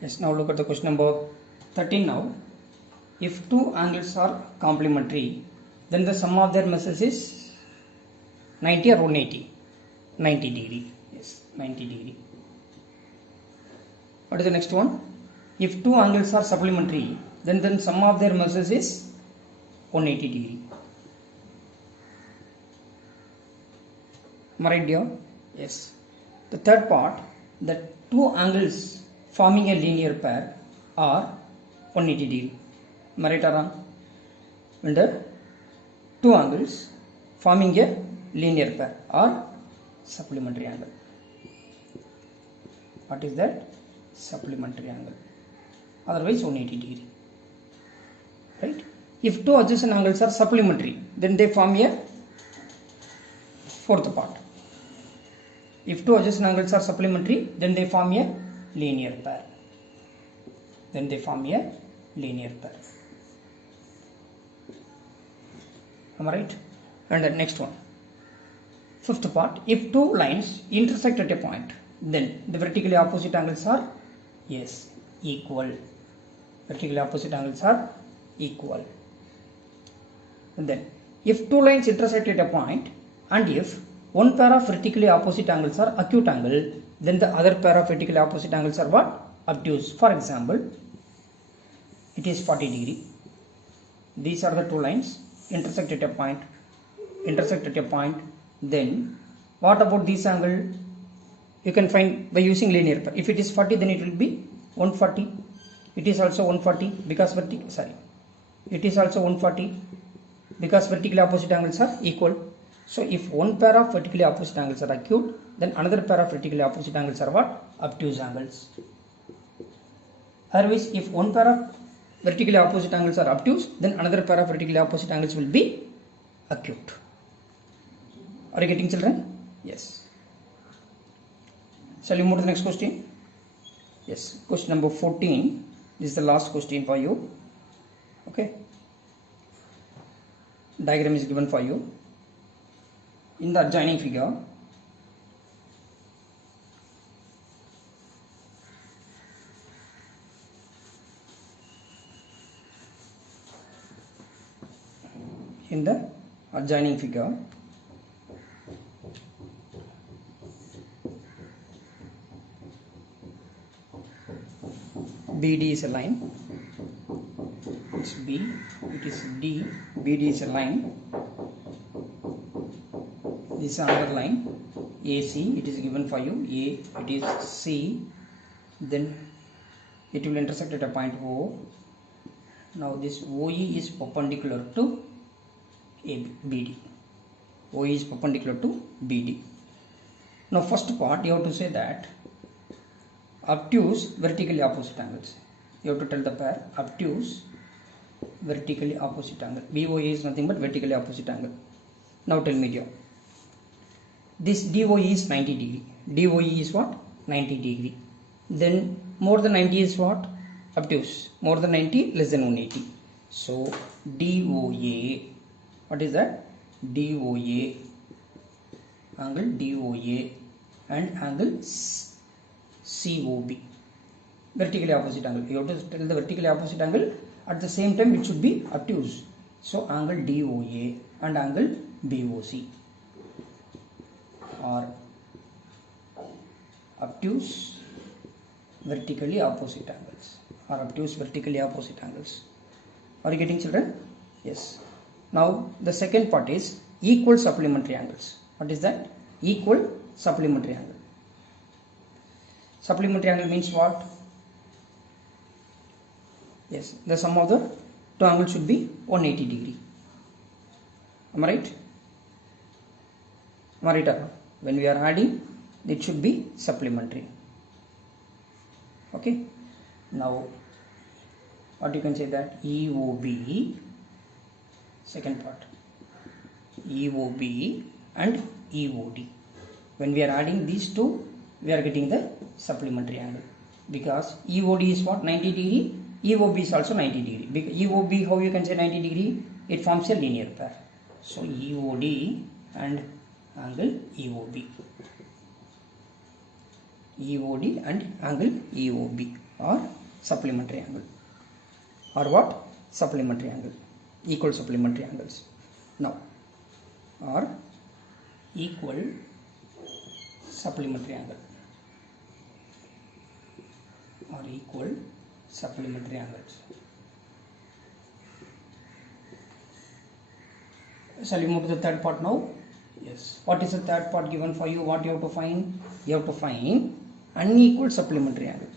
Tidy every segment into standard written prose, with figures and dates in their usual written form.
Yes, now look at the question number 13 now. If two angles are complementary, then the sum of their measures is 90 or 180? 90 degree. Yes, 90 degree. What is the next one? If two angles are supplementary, then sum of their measures is 180 degree. Am I right, dear? Yes. The third part, the two angles forming a linear pair are 180 degree. Am I right or wrong? When the two angles forming a linear pair are supplementary angle. What is that? Supplementary angle. Otherwise 180 degree. Right? If two adjacent angles are supplementary, then they form a fourth part. If two adjacent angles are supplementary, then they form a linear pair. Am I right? And the next one. Fifth part. If two lines intersect at a point, then the vertically opposite angles are equal. Vertically opposite angles are equal. And then if two lines intersect at a point, and if one pair of vertically opposite angles are acute angle, then the other pair of vertically opposite angles are what? Obtuse. For example, it is 40 degree. These are the two lines intersect at a point. Then what about this angle? You can find by using linear pair. If it is 40, then it will be 140. It is also 140 because it is also 140 because vertically opposite angles are equal. So if one pair of vertically opposite angles are acute, then another pair of vertically opposite angles are what? Obtuse angles. Otherwise, if one pair of vertically opposite angles are obtuse, then another pair of vertically opposite angles will be acute. Are you getting, children? Yes. Shall we move to the next question? Yes. Question number 14. This is the last question for you. Okay. Diagram is given for you. In the adjoining figure, BD is a line. It's B, it is D, BD is a line. This is another line, AC, it is given for you, A, it is C, then it will intersect at a point O. Now this OE is perpendicular to BD. OE is perpendicular to BD. Now first part, you have to say that obtuse vertically opposite angles. You have to tell the pair obtuse vertically opposite angle. BOE is nothing but vertically opposite angle. Now tell me, dear. This DOE is 90 degree. DOE is what? 90 degree. Then more than 90 is what? Obtuse. More than 90, less than 180. So DOA. What is that? DOA. Angle DOA and angle COB. Vertically opposite angle. You have to tell the vertically opposite angle. At the same time, it should be obtuse. So angle DOA and angle BOC are obtuse vertically opposite angles. Are you getting, children? Yes. Now the second part is equal supplementary angles. What is that? Equal supplementary angle. Supplementary angle means what? Yes, the sum of the two angles should be 180 degree. Am I right? Am I right or not? When we are adding, it should be supplementary. Okay. Now, what you can say that EOB, second part, EOB and EOD. When we are adding these two, we are getting the supplementary angle. Because EOD is what? 90 degree. EOB is also 90 degree. Because EOB, how you can say 90 degree? It forms a linear pair. So EOD and angle EOB. EOD and angle EOB. or supplementary angle, or what? Supplementary angle, equal supplementary angles. Now, or equal supplementary angle, or equal supplementary angles. Shall we move to the third part now? Yes. What is the third part given for you? What you have to find? You have to find unequal supplementary angle.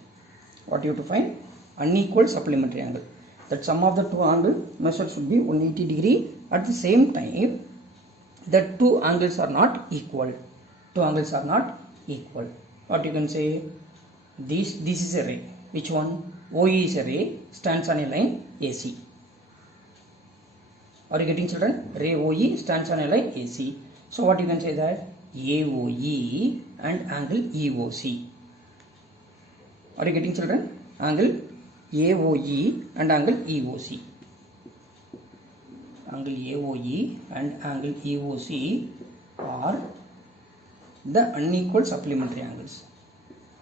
What you have to find? Unequal supplementary angle. That sum of the two angle measured should be 180 degree. At the same time, the two angles are not equal. Two angles are not equal. What you can say? This is a ray. Which one? OE is a ray, stands on a line AC. Are you getting, children? Ray OE stands on a line AC. So what you can say that AOE and angle EOC. Are you getting, children? Angle AOE and angle EOC. Angle AOE and angle EOC are the unequal supplementary angles.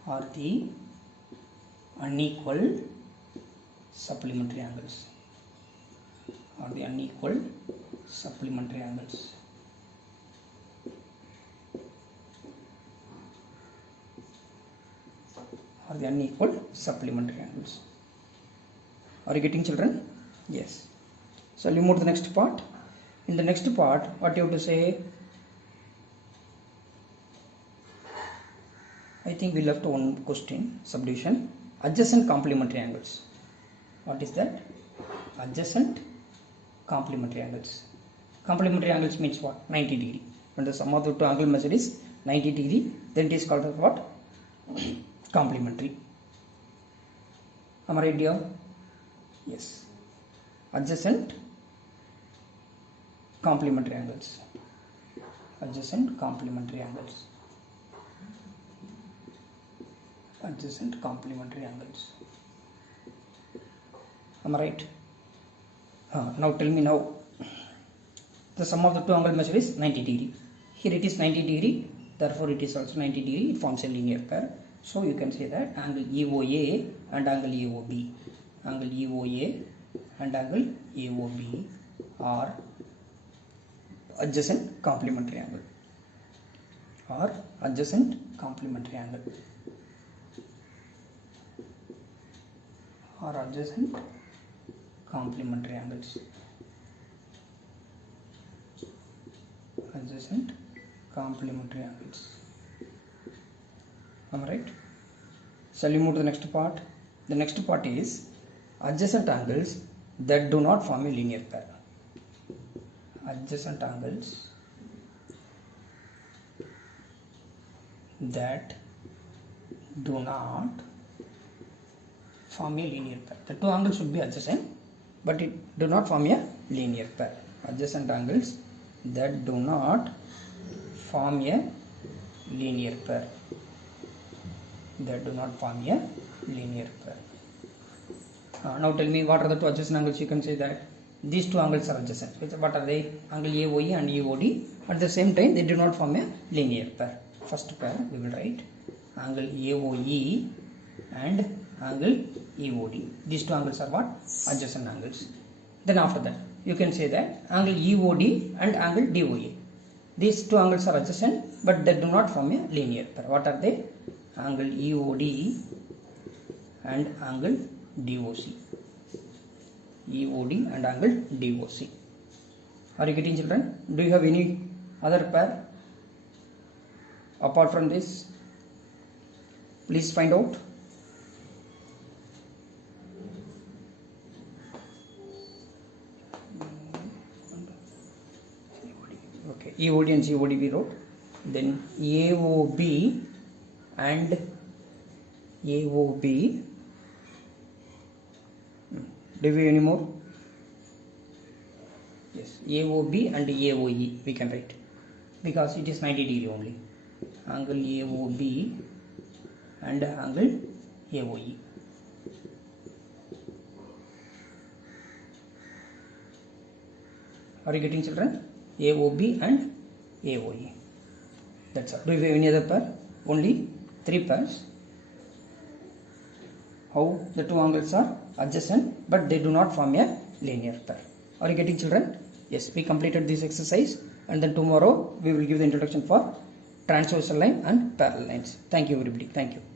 Are the unequal supplementary angles. Or the unequal supplementary angles. Or the unequal supplementary angles. Are you getting, children? Yes. So we move to the next part. In the next part, what you have to say? I think we left one question, subdivision. Adjacent complementary angles. What is that? Adjacent complementary angles. Complementary angles means what? 90 degree. When the sum of the two angle measured is 90 degree, then it is called as what? Complementary. Am I right, dear? Yes. Adjacent complementary angles. Adjacent complementary angles. Adjacent complementary angles. Am I right? Now tell me now. The sum of the two angle measure is 90 degree. Here it is 90 degree. Therefore it is also 90 degree. It forms a linear pair. So you can say that angle EOA and angle EOB. Angle EOA and angle EOB are adjacent complementary angle. Or adjacent complementary angle. Or adjacent complementary angles. Adjacent complementary angles. Am I right? Shall we move to the next part? The next part is adjacent angles that do not form a linear pair. Adjacent angles that do not form a linear pair. The two angles should be adjacent, but it do not form a linear pair. Adjacent angles that do not form a linear pair. That do not form a linear pair. Now tell me, what are the two adjacent angles? You can say that these two angles are adjacent. What are they? Angle AOE and EOD. At the same time, they do not form a linear pair. First pair we will write angle AOE and angle EOD. These two angles are what? Adjacent angles. Then after that, you can say that angle EOD and angle DOA. These two angles are adjacent, but they do not form a linear pair. What are they? Angle EOD and angle DOC. EOD and angle DOC. Are you getting, children? Do you have any other pair apart from this? Please find out. Okay, EOD and COD we wrote. Then AOB and AOB. Do we have any more? Yes, AOB and AOE we can write, because it is 90 degree only. Angle AOB and angle AOE. Are you getting, children? AOB and AOE. That's all. Do you have any other pair? Only three pairs. how the two angles are adjacent but they do not form a linear pair. Are you getting, children? Yes, we completed this exercise, and then tomorrow we will give the introduction for transversal line and parallel lines. Thank you everybody. Thank you.